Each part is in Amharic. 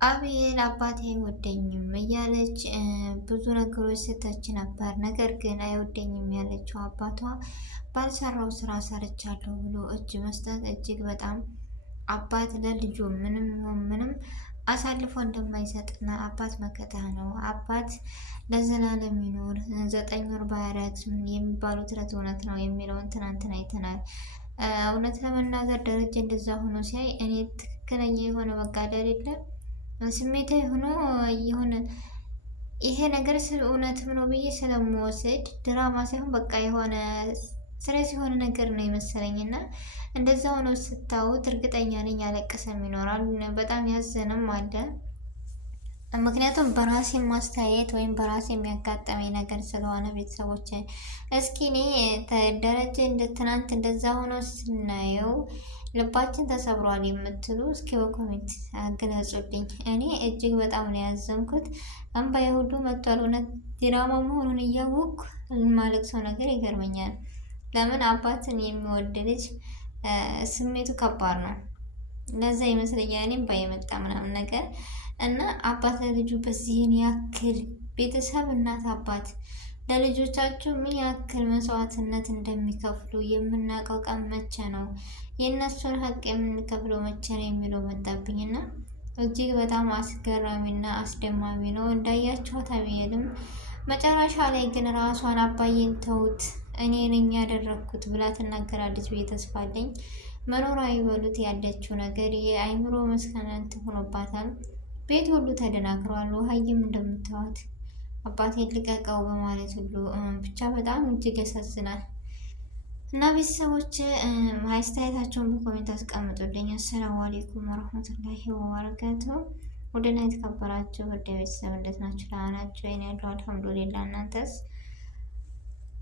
አቤል አባቴ አይወደኝም እያለች ብዙ ነገሮች ስተች ነበር። ነገር ግን አይወደኝም ያለችው አባቷ ባልሰራው ስራ ሰርቻለሁ ብሎ እጅ መስጠት እጅግ በጣም አባት ለልጁ ምንም አሳልፎ እንደማይሰጥና አባት መከታ ነው። አባት ለዘላለም ይኖር 9 ወር ባያረግዝም የሚባሉ ተረት እውነት ነው የሚለውን ትናንትና አይተናል። እውነት ለመናገር ደረጀ እንደዛ ሆኖ ሲያይ እኔ ትክክለኛ የሆነ መጋደል የለም ስሜታዊ ሆኖ የሆነ ይሄ ነገር እውነትም ነው ብዬ ስለምወስድ ድራማ ሳይሆን በቃ የሆነ ስሬስ የሆነ ነገር ነው የመሰለኝ እና እንደዛ ሆኖ ስታዩት እርግጠኛ ነኝ ያለቀሰም ይኖራል፣ በጣም ያዘንም አለ። ምክንያቱም በራሴ ማስተያየት ወይም በራሴ የሚያጋጠመኝ ነገር ስለሆነ ቤተሰቦች እስኪ እኔ ደረጀ እንደ ትናንት እንደዛ ሆኖ ስናየው ልባችን ተሰብሯል የምትሉ እስኪ በኮሜንት አገለጹልኝ። እኔ እጅግ በጣም ነው ያዘንኩት። እንባዬ ሁሉ መጥቷል። እውነት ድራማ መሆኑን እያወቅኩ የማለቅሰው ነገር ይገርመኛል። ለምን አባትን የሚወድ ልጅ ስሜቱ ከባድ ነው። ለዛ ይመስለኛል እኔም ባየመጣ ምናምን ነገር እና አባት ለልጁ በዚህን ያክል ቤተሰብ እናት አባት ለልጆቻቸው ምን ያክል መስዋዕትነት እንደሚከፍሉ የምናውቀው ቀን መቼ ነው? የእነሱን ሀቅ የምንከፍለው መቼ ነው የሚለው መጣብኝና እጅግ በጣም አስገራሚና አስደማሚ ነው። እንዳያችኋት አብዬልም መጨረሻ ላይ ግን ራሷን አባዬን ተውት እኔ ነኝ ያደረግኩት ብላ ትናገራለች ብዬ ተስፋ አለኝ። መኖሯ ይበሉት ያለችው ነገር የአይምሮ መስከናንት ሆኖባታል። ቤት ሁሉ ተደናግሯል። ውሀይም እንደምታዩት አባቴ ልቀቀው በማለት ሁሉ ብቻ በጣም እጅግ ያሳዝናል። እና ቤተሰቦች አስተያየታቸውን በኮሜንት አስቀምጡልኝ። አሰላሙ አሌይኩም ወረህመቱላሂ ወበረካቱ። ውድና የተከበራችሁ ወደ ቤተሰብ እንዴት ናችሁ? ደህና ናችሁ? እኔ ያለው አልሐምዱሊላህ። እናንተስ?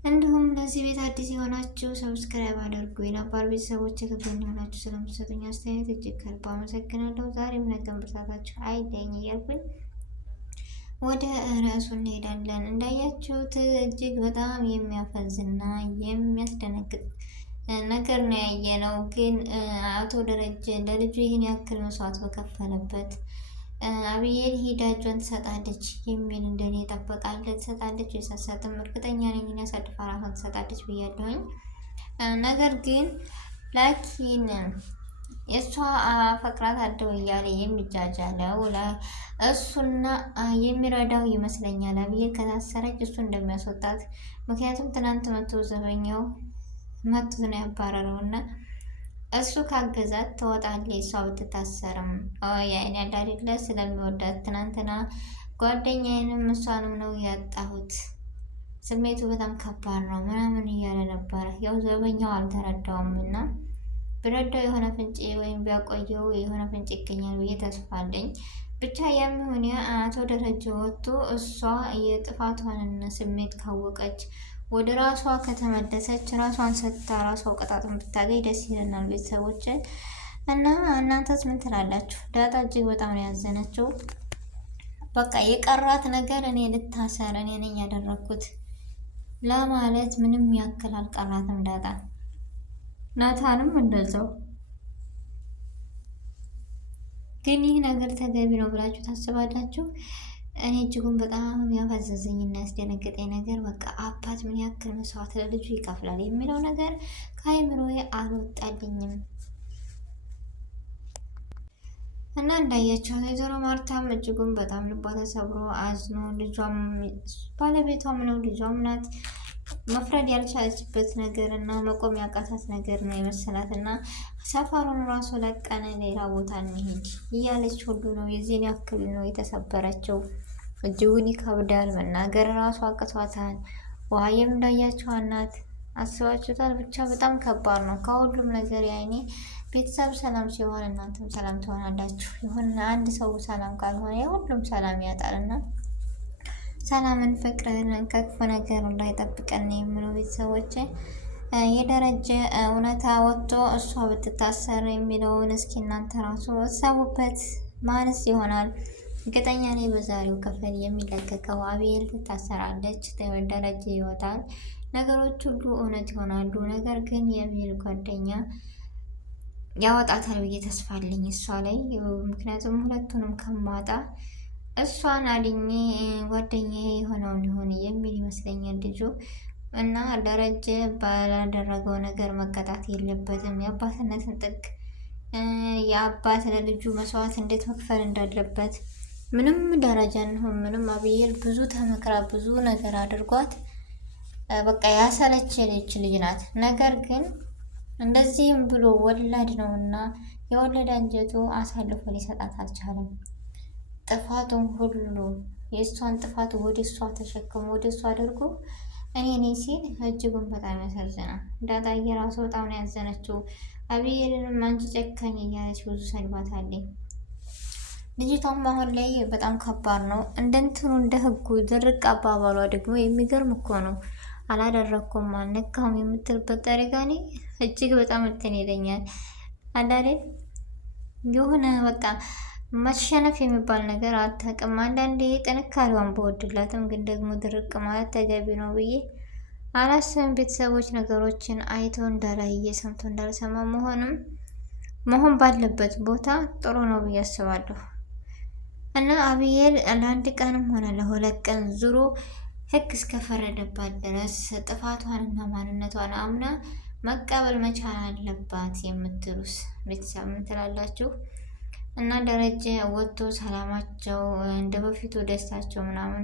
እንዲሁም ለዚህ ቤት አዲስ የሆናችሁ ሰብስክራይብ አድርጉ። የነባር ቤተሰቦች ከጎን የሆናችሁ ስለምትሰጡኝ አስተያየት እጅግ ከልብ አመሰግናለሁ። ዛሬም ነገም ብርታታችሁ አይለኝ እያልኩኝ ወደ ርዕሱ እንሄዳለን። እንዳያችሁት እጅግ በጣም የሚያፈዝና የሚያስደነግጥ ነገር ነው ያየነው። ግን አቶ ደረጀ ለልጁ ይህን ያክል መስዋዕት በከፈለበት አብዬል ሂዳ እጇን ትሰጣለች የሚል እንደኔ ጠበቃለች። ትሰጣለች ወይ ሳትሰጥም እርግጠኛ ነኝ ያሳድፋ ራሷን ትሰጣለች ብያለሁኝ። ነገር ግን ላኪን የእሷ ፈቅራት አደው እያለ የሚጃጃለው እሱና የሚረዳው ይመስለኛል። አብዬል ከታሰረች እሱ እንደሚያስወጣት፣ ምክንያቱም ትናንት መቶ ዘበኛው መቶ ነው ያባረረው እና እሱ ካገዛት ትወጣለች። እሷ ብትታሰርም ያኔ ያዳሪለ ስለሚወዳት ትናንትና ጓደኛዬንም እሷንም ነው ያጣሁት፣ ስሜቱ በጣም ከባድ ነው ምናምን እያለ ነበረ። ያው ዘበኛው አልተረዳውም እና ብረዳው የሆነ ፍንጭ ወይም ቢያቆየው የሆነ ፍንጭ ይገኛል ብዬ ተስፋ አለኝ። ብቻ የሚሆን አቶ ደረጀ ወጥቶ እሷ የጥፋቷን ስሜት ካወቀች ወደ ራሷ ከተመለሰች ራሷን ሰጥታ ራሷ ቅጣቱን ብታገኝ ደስ ይለናል ቤተሰቦችን። እና እናንተስ ምን ትላላችሁ? ዳጣ እጅግ በጣም ነው ያዘነችው። በቃ የቀራት ነገር እኔ ልታሰር እኔ ነኝ ያደረግኩት ለማለት ምንም ያክል አልቀራትም ዳጣ። ናታንም እንደዛው። ግን ይህ ነገር ተገቢ ነው ብላችሁ ታስባላችሁ? እኔ እጅጉን በጣም ያፈዘዘኝ እና ያስደነገጠኝ ነገር በቃ አባት ምን ያክል መስዋዕት ለልጁ ይከፍላል የሚለው ነገር ከአይምሮዬ አልወጣልኝም። እና እንዳያቸው ወይዘሮ ማርታም እጅጉን በጣም ልቧ ተሰብሮ አዝኖ ልጇም ባለቤቷም ነው ልጇም ናት መፍረድ ያልቻለችበት ነገር እና መቆም ያቃታት ነገር ነው የመሰላት እና ሰፈሩን ራሱ ለቀነ ሌላ ቦታ እንሄድ እያለች ሁሉ ነው። የዚህን ያክል ነው የተሰበረችው። እጅጉን ይከብዳል። መናገር ራሱ አቅቷታል። ውሃዬም እንዳያቸው እናት አስባችሁታል። ብቻ በጣም ከባድ ነው ከሁሉም ነገር። ያኔ ቤተሰብ ሰላም ሲሆን እናንተም ሰላም ትሆናላችሁ። ይሁን አንድ ሰው ሰላም ካልሆነ የሁሉም ሰላም ያጣልና ሰላምን ፍቅርን ከክፉ ነገር እንዳይጠብቀን የምለው ቤተሰቦች የደረጀ እውነታ ወጥቶ እሷ ብትታሰር የሚለውን እስኪ እናንተ ራሱ ወሰቡበት። ማንስ ይሆናል? እርግጠኛ ነኝ በዛሬው ክፍል የሚለቀቀው አብዬል ትታሰራለች፣ ደረጀ ይወጣል፣ ነገሮች ሁሉ እውነት ይሆናሉ። ነገር ግን የአብዬል ጓደኛ ያወጣታል ብዬ ተስፋ አለኝ እሷ ላይ። ምክንያቱም ሁለቱንም ከማጣ እሷን አድኜ ጓደኛዬ የሆነውን ሊሆን የሚል ይመስለኛል ልጁ እና ደረጀ ባላደረገው ነገር መቀጣት የለበትም። የአባትነትን ጥግ የአባት ለልጁ መስዋዕት እንዴት መክፈል እንዳለበት ምንም ደረጃ እንሆን ምንም አብዬል ብዙ ተመክራ ብዙ ነገር አድርጓት በቃ ያሰለቸች ልጅ ናት። ነገር ግን እንደዚህም ብሎ ወላድ ነው እና የወለደ አንጀቱ አሳልፎ ሊሰጣት አልቻለም። ጥፋቱን ሁሉ የእሷን ጥፋት ወደ እሷ ተሸክሞ ወደ እሷ አድርጎ እኔ ሲል እጅጉን በጣም ያሳዝናል። ዳጣዬ ራሱ በጣም ነው ያዘነችው። አብዬልንም አንቺ ጨካኝ እያለች ብዙ ሰድባታለች። ልጅቷም አሁን ላይ በጣም ከባድ ነው። እንደንትኑ እንደ ህጉ ድርቅ አባባሏ ደግሞ የሚገርም እኮ ነው። አላደረኩም አልነካም የምትልበት ጠሪጋኔ እጅግ በጣም እንትን ይለኛል። አንዳንዴ የሆነ በቃ መሸነፍ የሚባል ነገር አታውቅም። አንዳንዴ ጥንካሬዋን በወድላትም ግን ደግሞ ድርቅ ማለት ተገቢ ነው ብዬ አላስብም። ቤተሰቦች ነገሮችን አይተው እንዳላየ ሰምቶ እንዳልሰማ መሆን ባለበት ቦታ ጥሩ ነው ብዬ አስባለሁ። እና አብዬል ለአንድ ቀንም ሆነ ለሁለት ቀን ዙሮ ህግ እስከፈረደባት ድረስ ጥፋቷንና ማንነቷን አምና መቀበል መቻል አለባት የምትሉስ ቤተሰብ ምን ትላላችሁ? እና ደረጀ ወጥቶ ሰላማቸው እንደ በፊቱ ደስታቸው ምናምን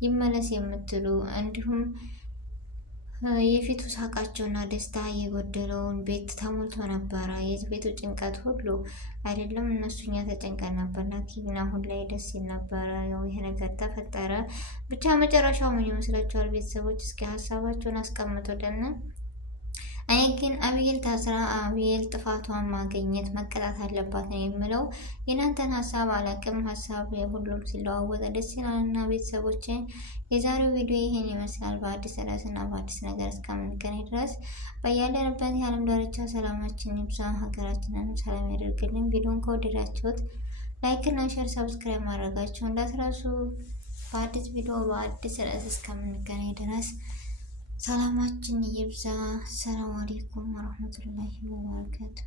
ይመለስ የምትሉ እንዲሁም የፊቱ ሳቃቸውና ደስታ የጎደለውን ቤት ተሞልቶ ነበረ። የቤቱ ጭንቀት ሁሉ አይደለም እኛ ተጨንቀን ነበር። ግን አሁን ላይ ደስ ይል ነበረ። ያው ይሄ ነገር ተፈጠረ። ብቻ መጨረሻው ምን ይመስላችኋል ቤተሰቦች? እስኪ ሀሳባቸውን አስቀምጡልን። እኔ ግን አብዬል ታስራ አብዬል ጥፋቷን ማግኘት መቀጣት አለባት ነው የምለው። የናንተን ሀሳብ አላቅም። ሀሳብ ሁሉም ሲለዋወጠ ደስ ይላል። እና ቤተሰቦች የዛሬው ቪዲዮ ይሄን ይመስላል። በአዲስ ርዕስና በአዲስ ነገር እስከምንገናኝ ድረስ በያለንበት የዓለም ዳርቻ ሰላማችን ይብዛ፣ ሀገራችንን ሰላም ያደርግልን። ቪዲዮን ከወደዳችሁት ላይክ እና ሼር፣ ሰብስክራይብ ማድረጋችሁ እንዳትረሱ። በአዲስ ቪዲዮ በአዲስ ርዕስ እስከምንገናኝ ድረስ ሰላማችን ይብዛ። ሰላም አለይኩም ወራህመቱላሂ ወበረካቱ።